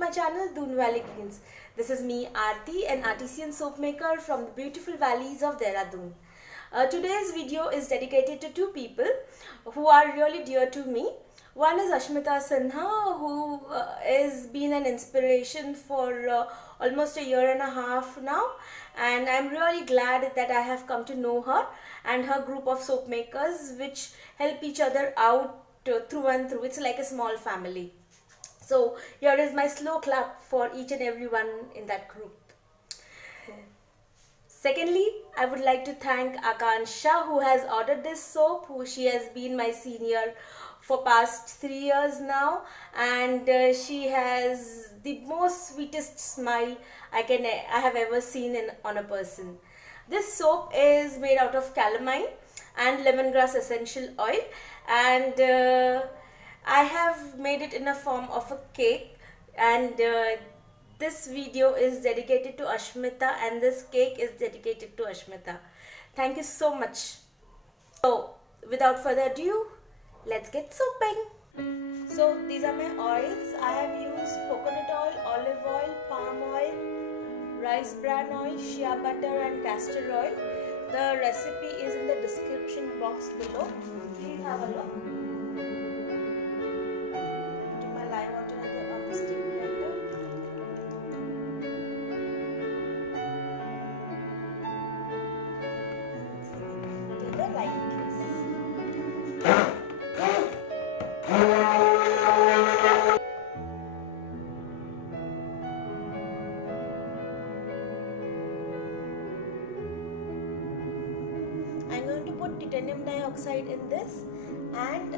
my channel Doon Valley Greens. This is me Aarti, an artisan soap maker from the beautiful valleys of Dehradun. Today's video is dedicated to two people who are really dear to me. One is Ashmita Sinha, who has been an inspiration for almost a year and a half now, and I'm really glad that I have come to know her and her group of soap makers which help each other out through and through. It's like a small family. So here is my slow clap for each and every one in that group. Secondly, I would like to thank Akansha, who has ordered this soap. She has been my senior for past 3 years now, and she has the most sweetest smile I have ever seen on a person. This soap is made out of calamine and lemongrass essential oil, and I have made it in a form of a cake, and this video is dedicated to Ashmita, and this cake is dedicated to Ashmita. Thank you so much. So without further ado, let's get soaping. So these are my oils. I have used coconut oil, olive oil, palm oil, rice bran oil, shea butter and castor oil. The recipe is in the description box below. Please have a look. Putting my lye water on the steam blender. Till the light increase. I'm going to put titanium dioxide in this and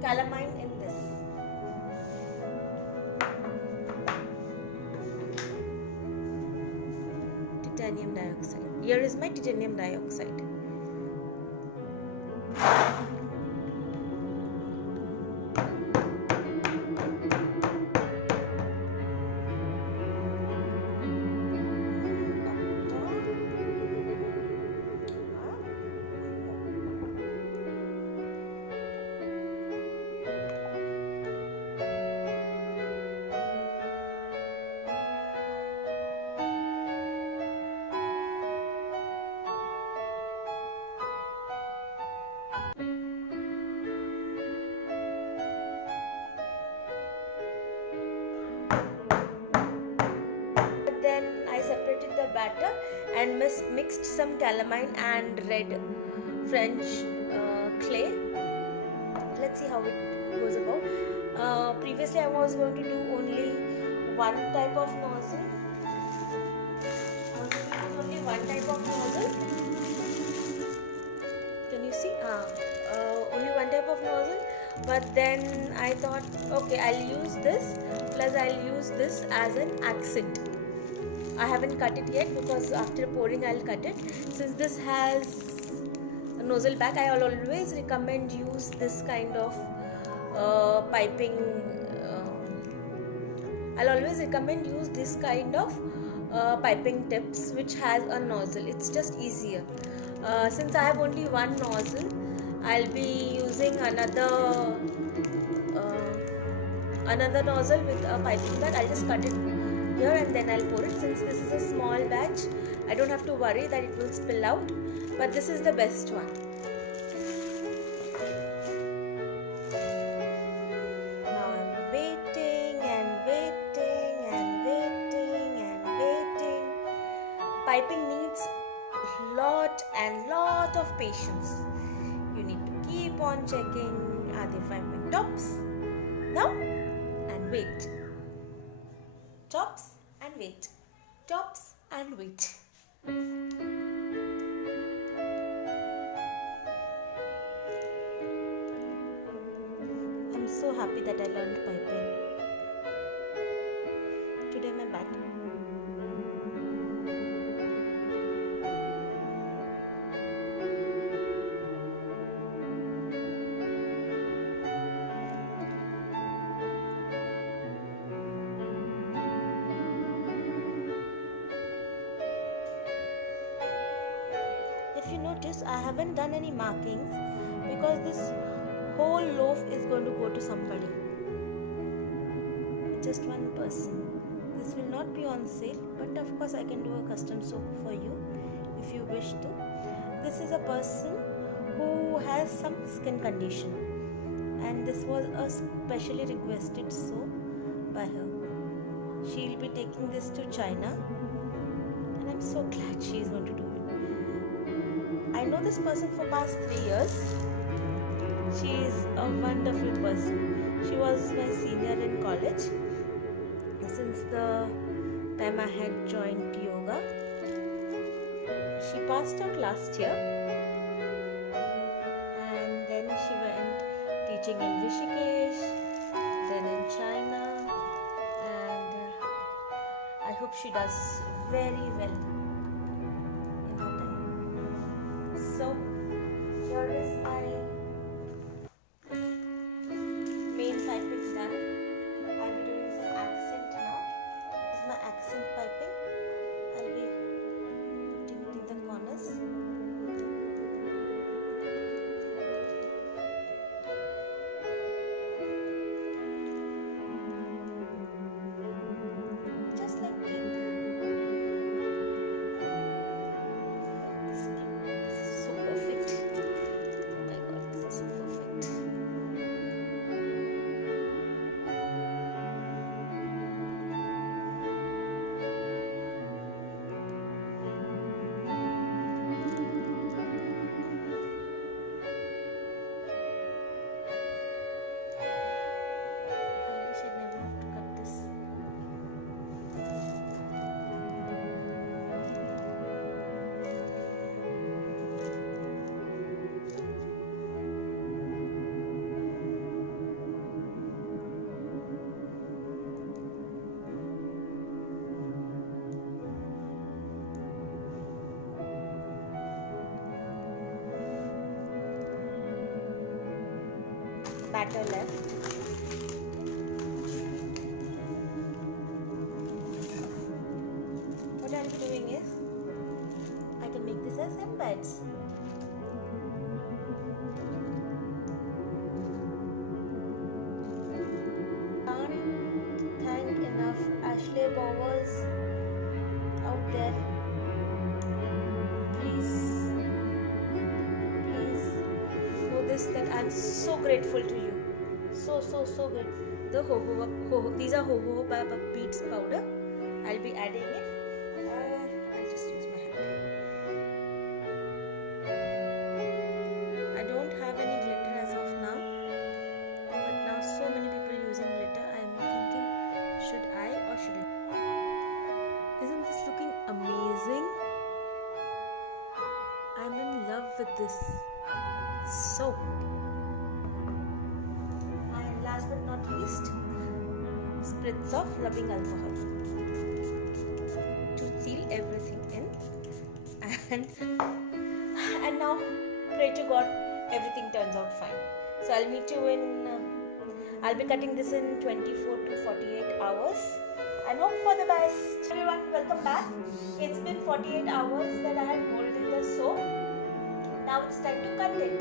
calamine in this. Titanium dioxide. Here is my titanium dioxide. The batter and mixed some calamine and red French clay. Let's see how it goes about. Previously I was going to do only one type of nozzle. Can you see? Only one type of nozzle. But then I thought, okay, I'll use this plus I'll use this as an accent. I haven't cut it yet because after pouring I'll cut it. Since this has a nozzle back, I'll always recommend use this kind of piping. I'll always recommend use this kind of piping tips which has a nozzle. It's just easier. Since I have only one nozzle, I'll be using another nozzle with a piping bag. I'll just cut it here and then I'll pour it. Since this is a small batch, I don't have to worry that it will spill out, but this is the best one. Now I'm waiting and waiting and waiting and waiting. Piping needs lot of patience. You need to keep on checking, are they piping tops? No? And wait. Tops and wait. Tops and wait. I'm so happy that I learned piping. Today my batter. If you notice, I haven't done any markings because this whole loaf is going to go to somebody. just one person. This will not be on sale, but of course I can do a custom soap for you if you wish to. This is a person who has some skin condition, and this was a specially requested soap by her. She'll be taking this to China, and I'm so glad she is going to do it. I know this person for past 3 years. She is a wonderful person. She was my senior in college since the time I had joined yoga. She passed out last year, and then she went teaching in Rishikesh, then in China, and I hope she does very well in her time. So here is my main piping done. I'll be doing some accent now. This is my accent piping. I'll be putting it in the corners. Just like cake. This is so perfect. Oh my god, this is so perfect. I wish I'd never have to cut this. Batter left. What I'll be doing is, I can make this as embeds. Can't thank enough Ashley Bowers out there. Please know this, that I'm so grateful to you. So good. The these are jojoba beads powder. I'll be adding it. I'll just use my hand. I don't have any glitter as of now, but now so many people using glitter. I'm thinking, should I or should I? Isn't this looking amazing? I'm in love with this soap. And last but not least, spritz of rubbing alcohol to seal everything in. And now pray to God everything turns out fine. So I'll meet you in I'll be cutting this in 24 to 48 hours and hope for the best. Everyone, welcome back. It's been 48 hours that I had molded the soap. Now it's time to cut it.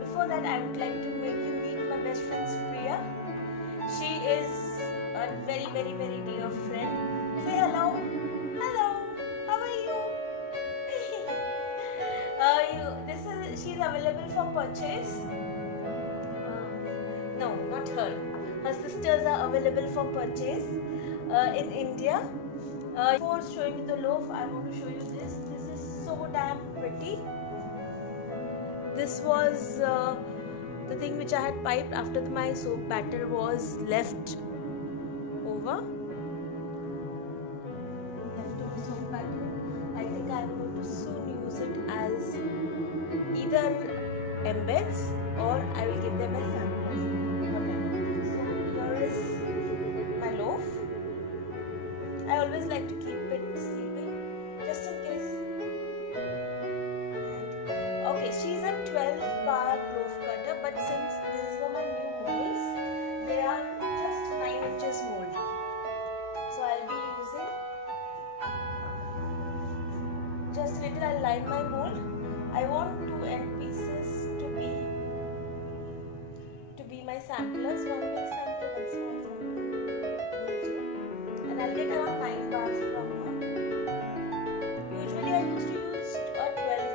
Before that, I would like to make you meet my best friend Priya. She is a very dear friend. Say hello. Hello. How are you? She's available for purchase. No, not her. Her sisters are available for purchase in India. Before showing you the loaf, I want to show you this. This is so damn pretty. This was the thing which I had piped after my soap batter was left over. Leftover soap batter. I think I'm going to soon use it as either embeds or I will give them as samples. So here is my loaf. I always like to keep it sleeping just in case. And, okay, she's a 12-bar loaf cutter, but since these were my new molds, they are just 9 inches mold. So I'll be using just a little. I'll line my mold. I want 2 end pieces to be my samplers. One big sampler, one small sampler.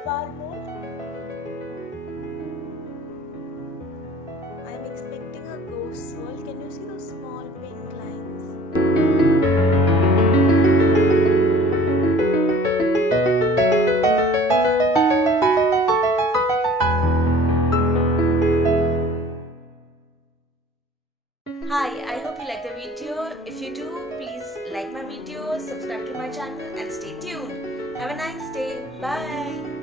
bar mold. I'm expecting a ghost swirl. Can you see those small pink lines? Hi, I hope you like the video. If you do, please like my video, subscribe to my channel and stay tuned. Have a nice day. Bye.